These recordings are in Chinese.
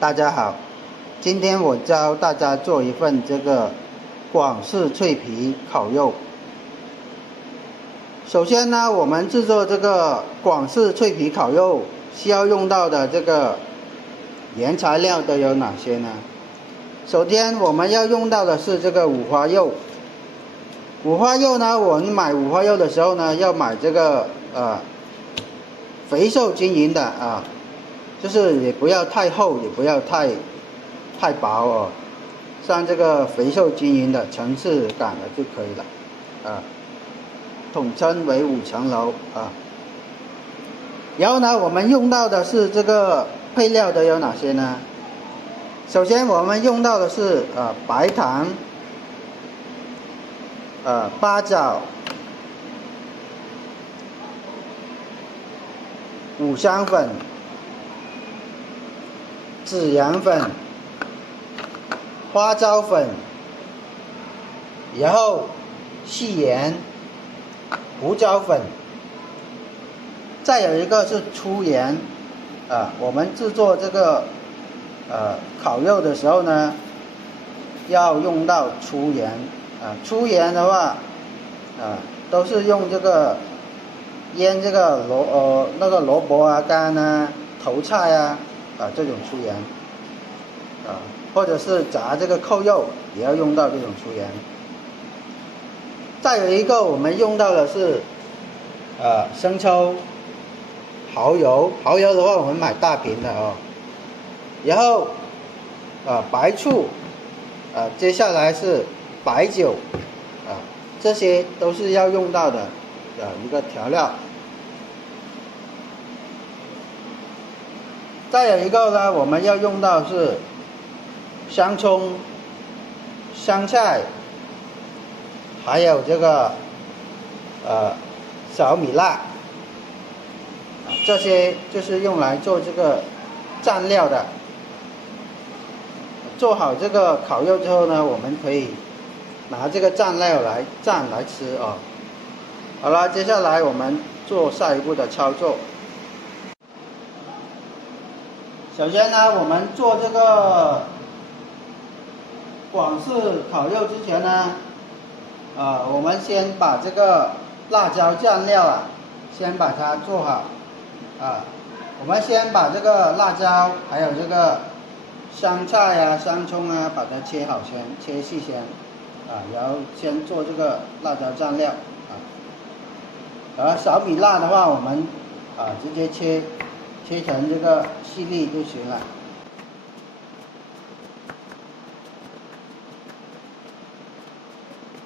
大家好，今天我教大家做一份这个广式脆皮烤肉。首先呢，我们制作这个广式脆皮烤肉需要用到的这个原材料都有哪些呢？首先我们要用到的是这个五花肉。五花肉呢，我们买五花肉的时候呢，要买这个肥瘦均匀的啊。就是也不要太厚，也不要太薄哦，像这个肥瘦均匀的层次感的就可以了，统称为5层楼啊。然后呢，我们用到的是这个配料都有哪些呢？首先我们用到的是白糖、八角、五香粉、孜然粉、花椒粉，然后细盐、胡椒粉，再有一个是粗盐我们制作这个烤肉的时候呢，要用到粗盐粗盐的话都是用这个腌这个萝卜啊、干啊、头菜啊这种粗盐或者是炸这个扣肉也要用到这种粗盐。再有一个我们用到的是生抽、蚝油的话我们买大瓶的哦。然后白醋接下来是白酒这些都是要用到的一个调料。再有一个呢，我们要用到是香葱、香菜，还有这个小米辣这些就是用来做这个蘸料的。做好这个烤肉之后呢，我们可以拿这个蘸料来蘸来吃哦。好了，接下来我们做下一步的操作。首先呢，我们做这个广式烤肉之前呢，我们先把这个辣椒酱料先把它做好我们先把这个辣椒还有这个香菜香葱把它切好先，切细先然后先做这个辣椒酱料然后小米辣的话，我们直接切成这个细粒就行了。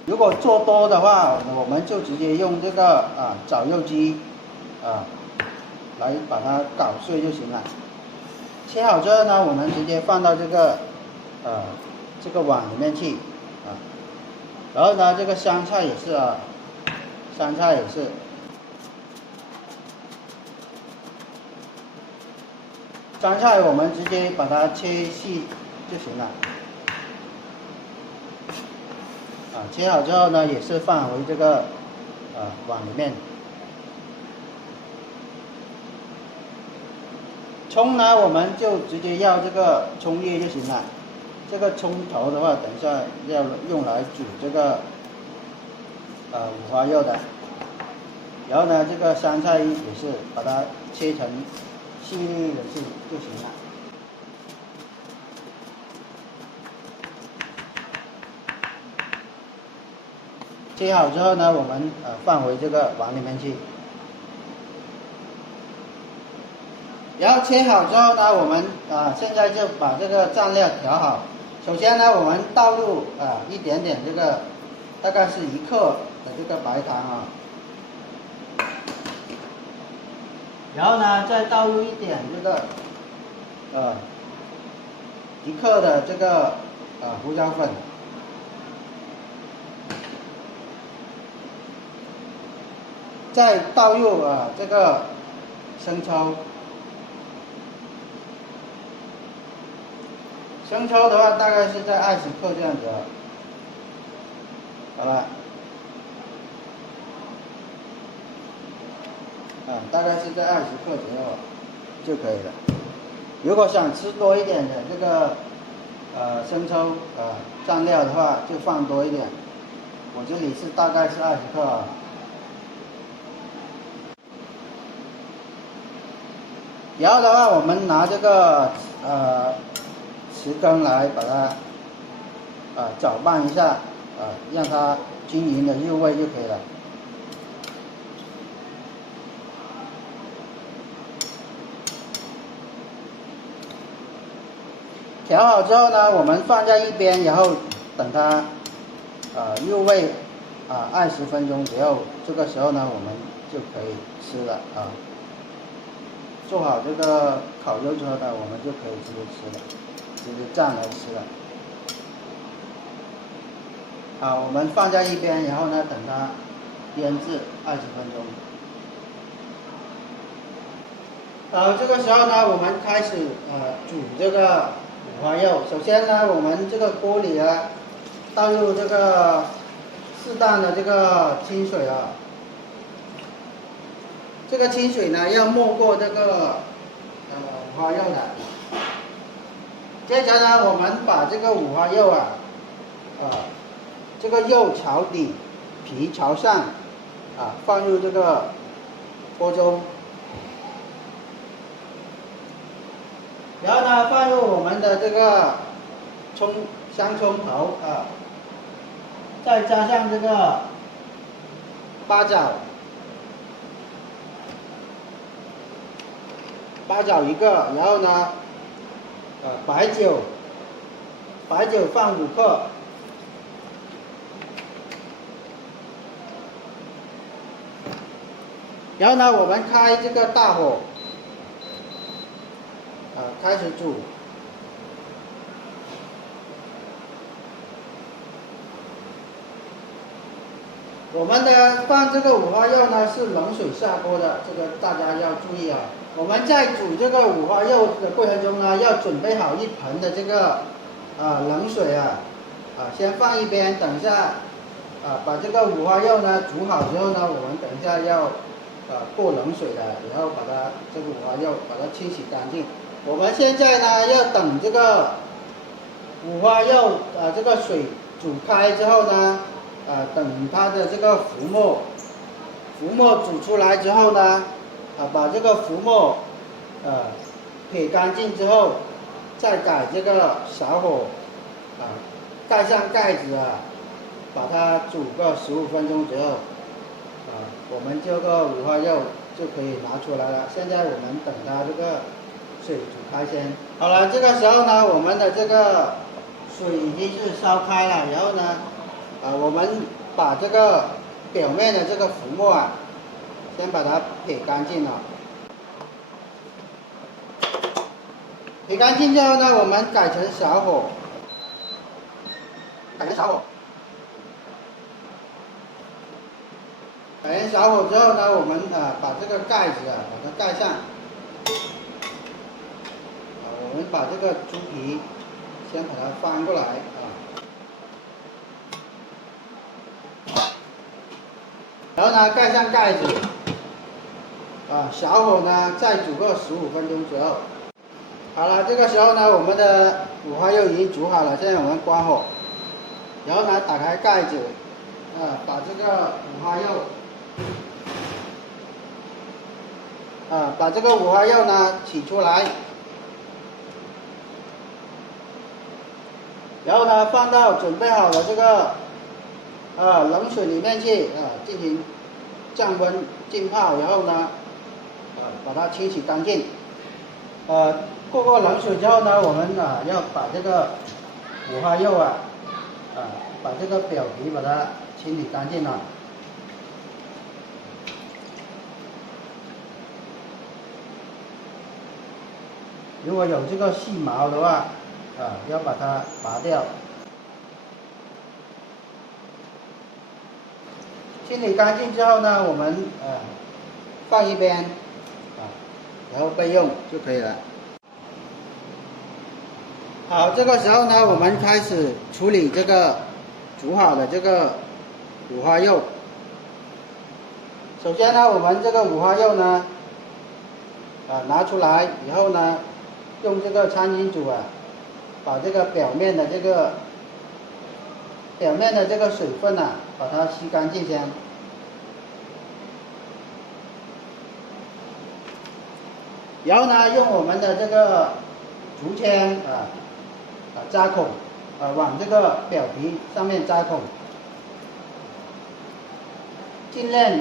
如果做多的话，我们就直接用这个绞肉机来把它捣碎就行了。切好之后呢，我们直接放到这个碗里面去然后呢，这个香菜也是香菜我们直接把它切细就行了切好之后呢，也是放回这个碗里面。葱呢，我们就直接要这个葱叶就行了。这个葱头的话，等一下要用来煮这个五花肉的。然后呢，这个香菜也是把它切成细粒的就行了。切好之后呢，我们放回这个碗里面去。然后切好之后呢，我们现在就把这个蘸料调好。首先呢，我们倒入一点点这个，大概是1克的这个白糖然后呢，再倒入一点这个1克的这个胡椒粉，再倒入这个生抽。生抽的话，大概是在20克这样子好了，大概是在20克左右就可以了。如果想吃多一点的这个生抽蘸料的话，就放多一点。我这里是大概是20克啊。然后的话，我们拿这个匙羹来把它搅拌一下让它均匀的入味就可以了。调好之后呢，我们放在一边，然后等它入味20分钟左右，这个时候呢，我们就可以吃了啊。做好这个烤肉之后呢，我们就可以直接吃了，直接蘸来吃了。好，我们放在一边，然后呢，等它腌制20分钟。好，这个时候呢，我们开始煮这个五花肉。首先呢，我们这个锅里呢，倒入这个适当的这个清水啊。这个清水呢，要没过这个五花肉的。接着呢，我们把这个五花肉这个肉朝底，皮朝上放入这个锅中。然后呢，放入我们的这个香葱头再加上这个八角一个，然后呢，白酒放5克，然后呢，我们开这个大火，开始煮。我们呢放这个五花肉呢是冷水下锅的，这个大家要注意啊。我们在煮这个五花肉的过程中呢，要准备好一盆的这个冷水先放一边，等一下把这个五花肉呢煮好之后呢，我们等一下要过冷水的，然后把它这个五花肉把它清洗干净。我们现在呢要等这个五花肉这个水煮开之后呢，等它的这个浮沫煮出来之后呢，把这个浮沫撇干净之后，再改这个小火盖上盖子把它煮个15分钟左右我们这个五花肉就可以拿出来了。现在我们等它这个水煮开先。好了，这个时候呢，我们的这个水已经是烧开了，然后呢，我们把这个表面的这个浮沫先把它撇干净了。撇干净之后呢，我们改成小火，改成小火之后呢，我们把这个盖子把它盖上。我们把这个猪皮先把它翻过来然后呢盖上盖子小火呢再煮个15分钟左右。好了，这个时候呢，我们的五花肉已经煮好了，现在我们关火，然后呢打开盖子把这个五花肉把这个五花肉呢取出来，然后呢放到准备好的这个冷水里面去进行降温浸泡，然后呢把它清洗干净。过冷水之后呢，我们要把这个五花肉把这个表皮把它清理干净了。如果有这个细毛的话要把它拔掉。清理干净之后呢，我们放一边然后备用就可以了。好，这个时候呢，我们开始处理这个煮好的这个五花肉。首先呢，我们这个五花肉呢拿出来以后呢，用这个餐巾组啊，把这个表面的这个水分啊，把它吸干净先。然后呢，用我们的这个竹签扎孔，往这个表皮上面扎孔，尽量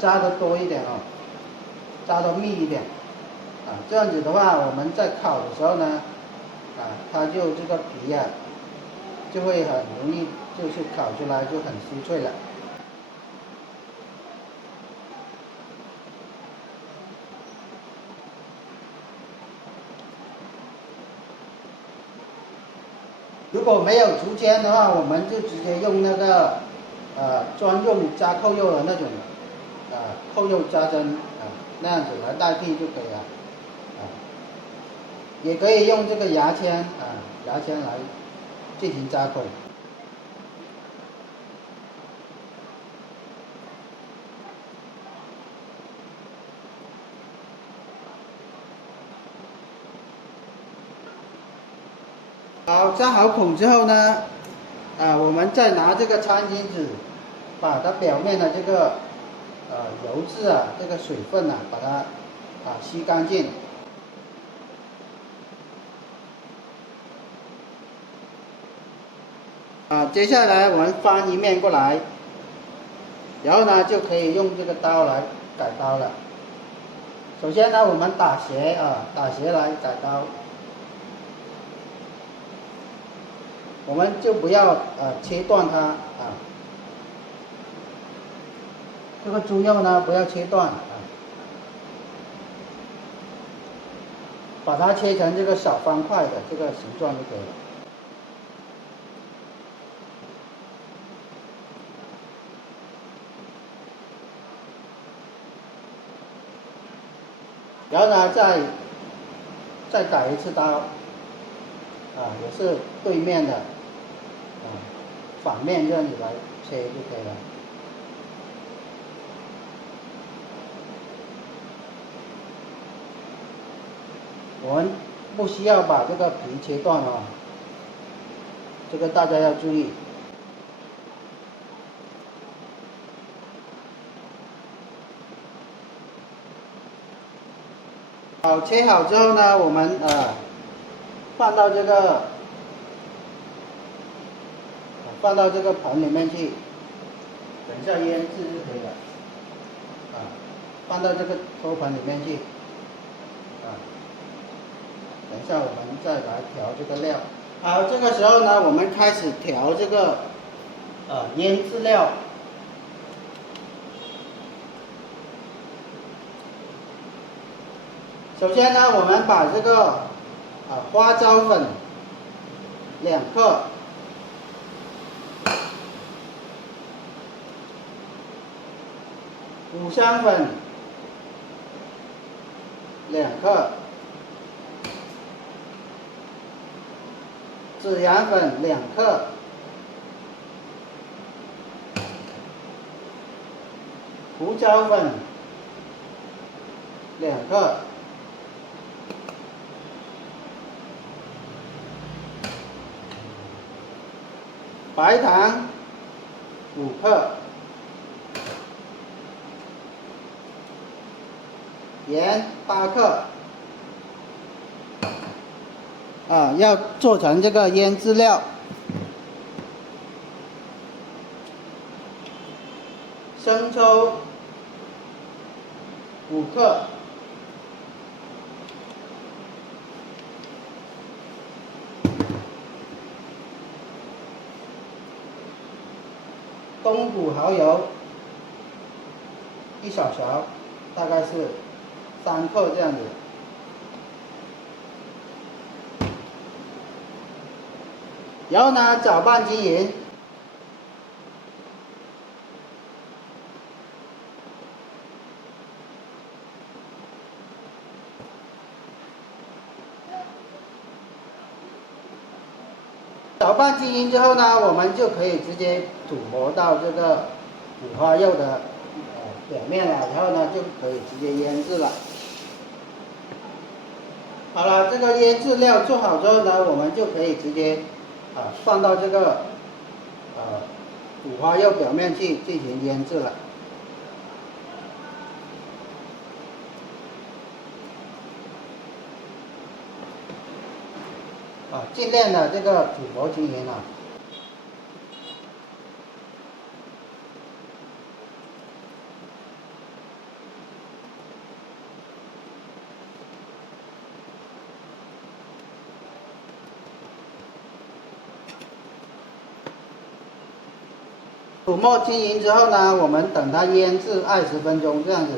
扎得多一点哦，扎得密一点，这样子的话，我们在烤的时候呢，它就这个皮啊，就会很容易，就是烤出来就很酥脆了。如果没有竹签的话，我们就直接用那个专用扎扣肉的那种扣肉扎针那样子来代替就可以了也可以用这个牙签来进行扎扣。好，扎好孔之后呢，我们再拿这个餐巾纸，把它表面的这个油脂这个水分把它吸干净。接下来我们翻一面过来，然后呢就可以用这个刀来改刀了。首先呢，我们打斜来改刀。我们就不要切断它这个猪肉呢不要切断把它切成这个小方块的这个形状就可以了。然后呢再改一次刀也是对面的反面这样子来切就可以了。我们不需要把这个皮切断哦，这个大家要注意。好，切好之后呢，我们放到这个盆里面去，等一下腌制就可以了。放到这个托盘里面去。等一下我们再来调这个料。好，这个时候呢，我们开始调这个腌制料。首先呢，我们把这个花椒粉2克，五香粉2克，孜然粉2克，胡椒粉2克。白糖5克，盐8克，要做成这个腌制料。生抽5克，东谷蚝油1小勺，大概是3克这样子。然后呢，搅拌均匀。搅拌均匀之后呢，我们就可以直接涂抹到这个五花肉的表面了，然后呢就可以直接腌制了。好了，这个腌制料做好之后呢，我们就可以直接放到这个五花肉表面去进行腌制了。尽量的这个煮薄均匀啊。煮沫均匀之后呢，我们等它腌制20分钟，这样子，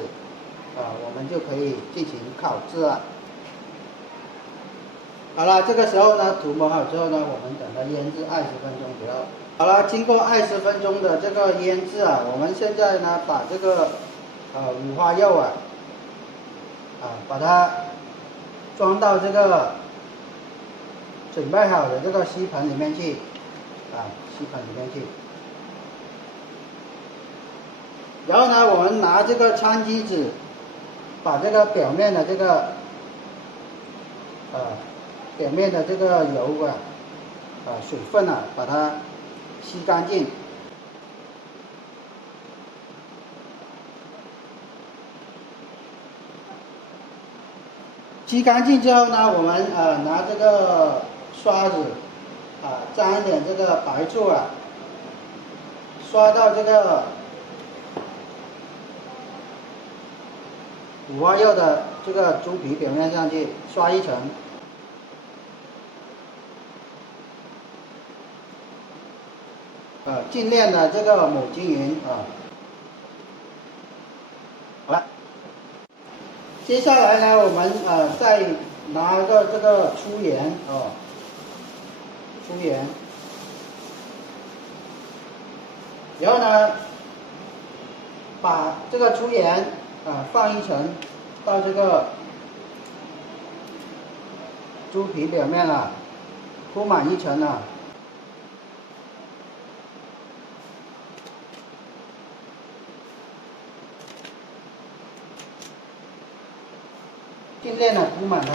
我们就可以进行烤制了。好了，这个时候呢，涂抹好之后呢，我们等它腌制20分钟左右。好了，经过20分钟的这个腌制啊，我们现在呢，把这个五花肉把它装到这个准备好的这个锡盆里面去，锡盆里面去。然后呢，我们拿这个餐机纸，把这个表面的这个油水分把它吸干净。吸干净之后呢，我们拿这个刷子沾一点这个白醋刷到这个五花肉的这个猪皮表面上去，刷一层。尽量的这个抹均匀好了，接下来呢，我们再拿个这个粗盐粗盐，然后呢，把这个粗盐放一层到这个猪皮表面铺满一层尽量的铺满它。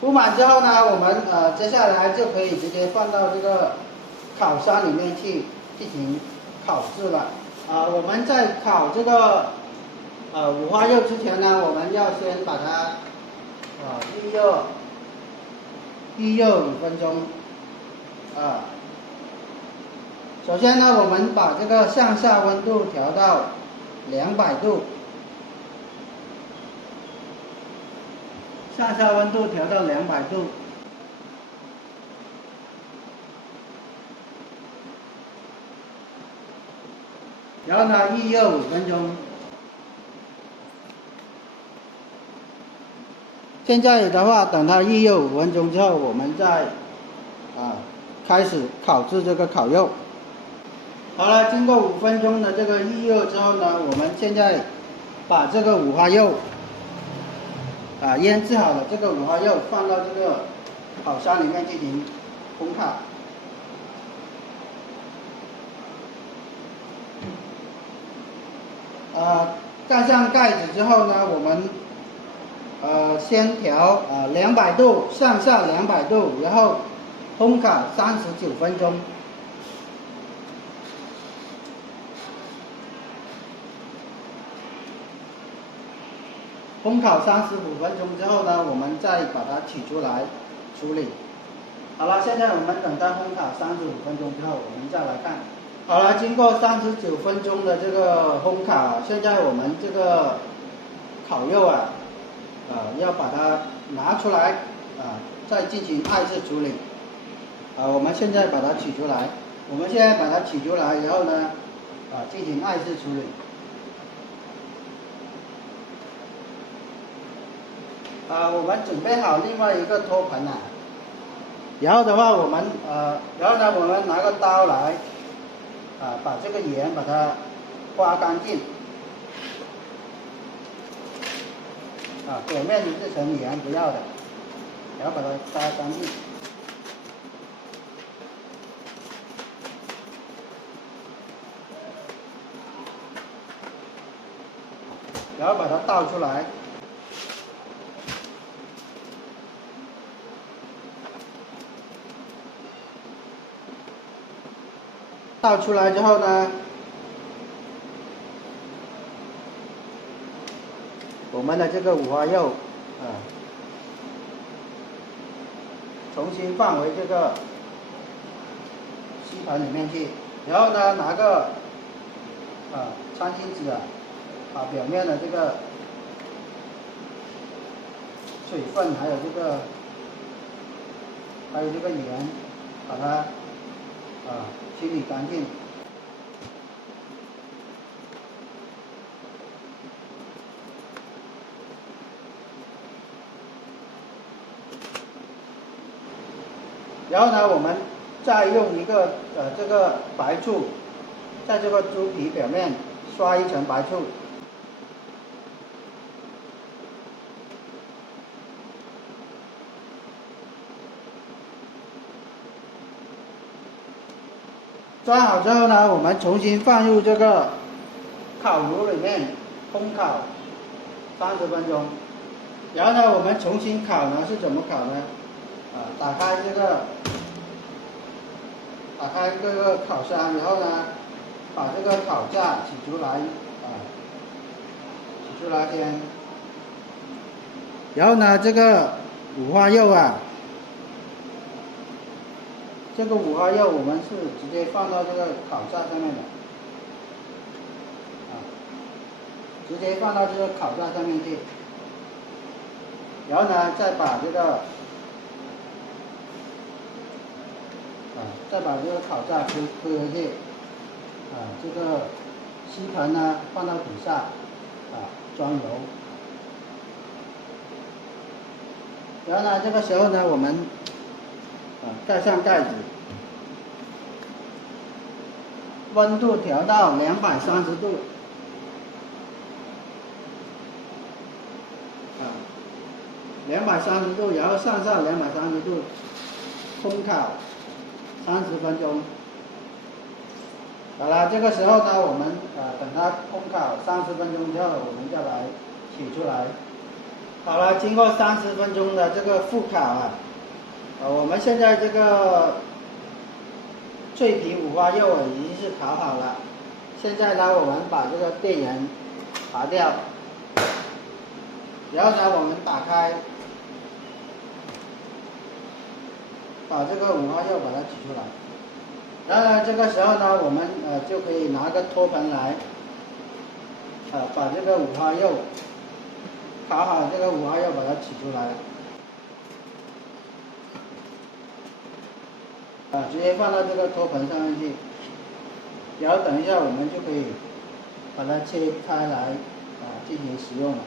铺满之后呢，我们接下来就可以直接放到这个烤箱里面去进行烤制了。我们在烤这个五花肉之前呢，我们要先把它预热5分钟。首先呢，我们把这个上下温度调到200度。上下温度调到200度，然后呢预热5分钟。现在的话，等它预热5分钟之后，我们再开始烤制这个烤肉。好了，经过5分钟的这个预热之后呢，我们现在把这个五花肉腌制好的这个五花肉放到这个烤箱里面进行烘烤。盖上盖子之后呢，我们先调200度，上下200度，然后烘烤39分钟。烘烤35分钟之后呢，我们再把它取出来处理。好了，现在我们等它烘烤35分钟之后，我们再来看。好了，经过39分钟的这个烘烤，现在我们这个烤肉要把它拿出来再进行2次处理。我们现在把它取出来，然后呢进行2次处理。我们准备好另外一个托盘然后的话我们我们拿个刀来把这个盐把它刮干净。表面的这层盐不要的，然后把它擦干净。然后把它倒出来。倒出来之后呢，我们的这个五花肉重新放回这个吸盘里面去，然后呢拿个餐巾纸把表面的这个水分还有这个盐，把它清理干净。然后呢，我们再用一个这个白醋，在这个猪皮表面刷一层白醋。刷好之后呢，我们重新放入这个烤炉里面烘烤30分钟。然后呢，我们重新烤呢是怎么烤呢？打开这个烤箱，然后呢，把这个烤架取出来先。然后呢，这个五花肉这个五花肉我们是直接放到这个烤架上面的，直接放到这个烤架上面去。然后呢，再把这个烤架推回去，这个吸盘呢放到底下，装油。然后呢，这个时候呢，我们盖上盖子，温度调到230度，230度，然后上230度烘烤30分钟。好了，这个时候呢，我们等它烘烤30分钟之后，我们再来取出来。好了，经过30分钟的这个复烤我们现在这个脆皮五花肉已经是烤好了。现在呢，我们把这个电源拔掉，然后呢，我们打开，把这个五花肉把它取出来。然后呢，这个时候呢，我们就可以拿个托盆来，把这个五花肉烤好，这个五花肉把它取出来。直接放到这个托盆上面去，然后等一下我们就可以把它切开来进行食用了。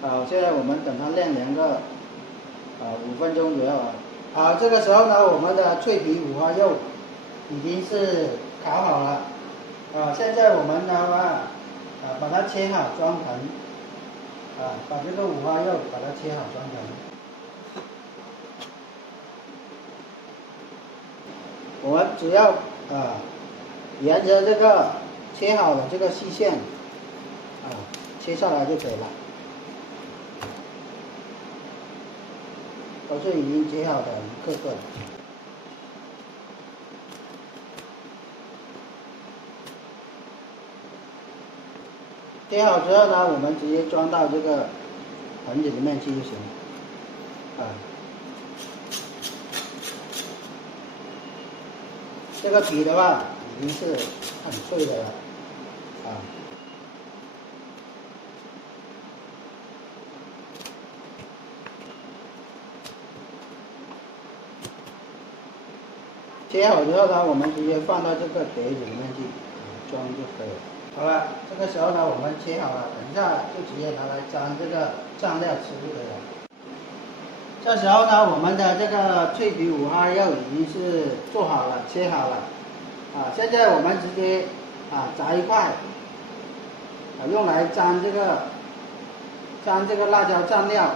好，现在我们等它晾个5分钟左右好，这个时候呢，我们的脆皮五花肉已经是烤好了。现在我们呢把它切好装盆，把这个五花肉把它切好装盆。我们只要沿着这个切好的这个细线切下来就可以了，都是已经切好的一个个。切好之后呢，我们直接装到这个盆子里面去就行。这个皮的话已经是很脆的了切好之后呢，我们直接放到这个碟子里面去装就可以了。好了，这个时候呢，我们切好了，等一下就直接拿来沾这个酱料吃就可以了。这时候呢，我们的这个脆皮五花肉已经是做好了，切好了。现在我们直接炸一块，用来沾这个沾这个辣椒蘸料，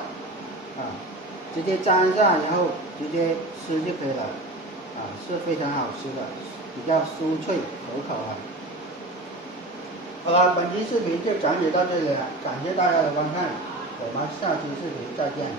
直接沾上，然后直接吃就可以了，是非常好吃的，比较酥脆可口啊。好了，本期视频就讲解到这里了，感谢大家的观看，我们下期视频再见。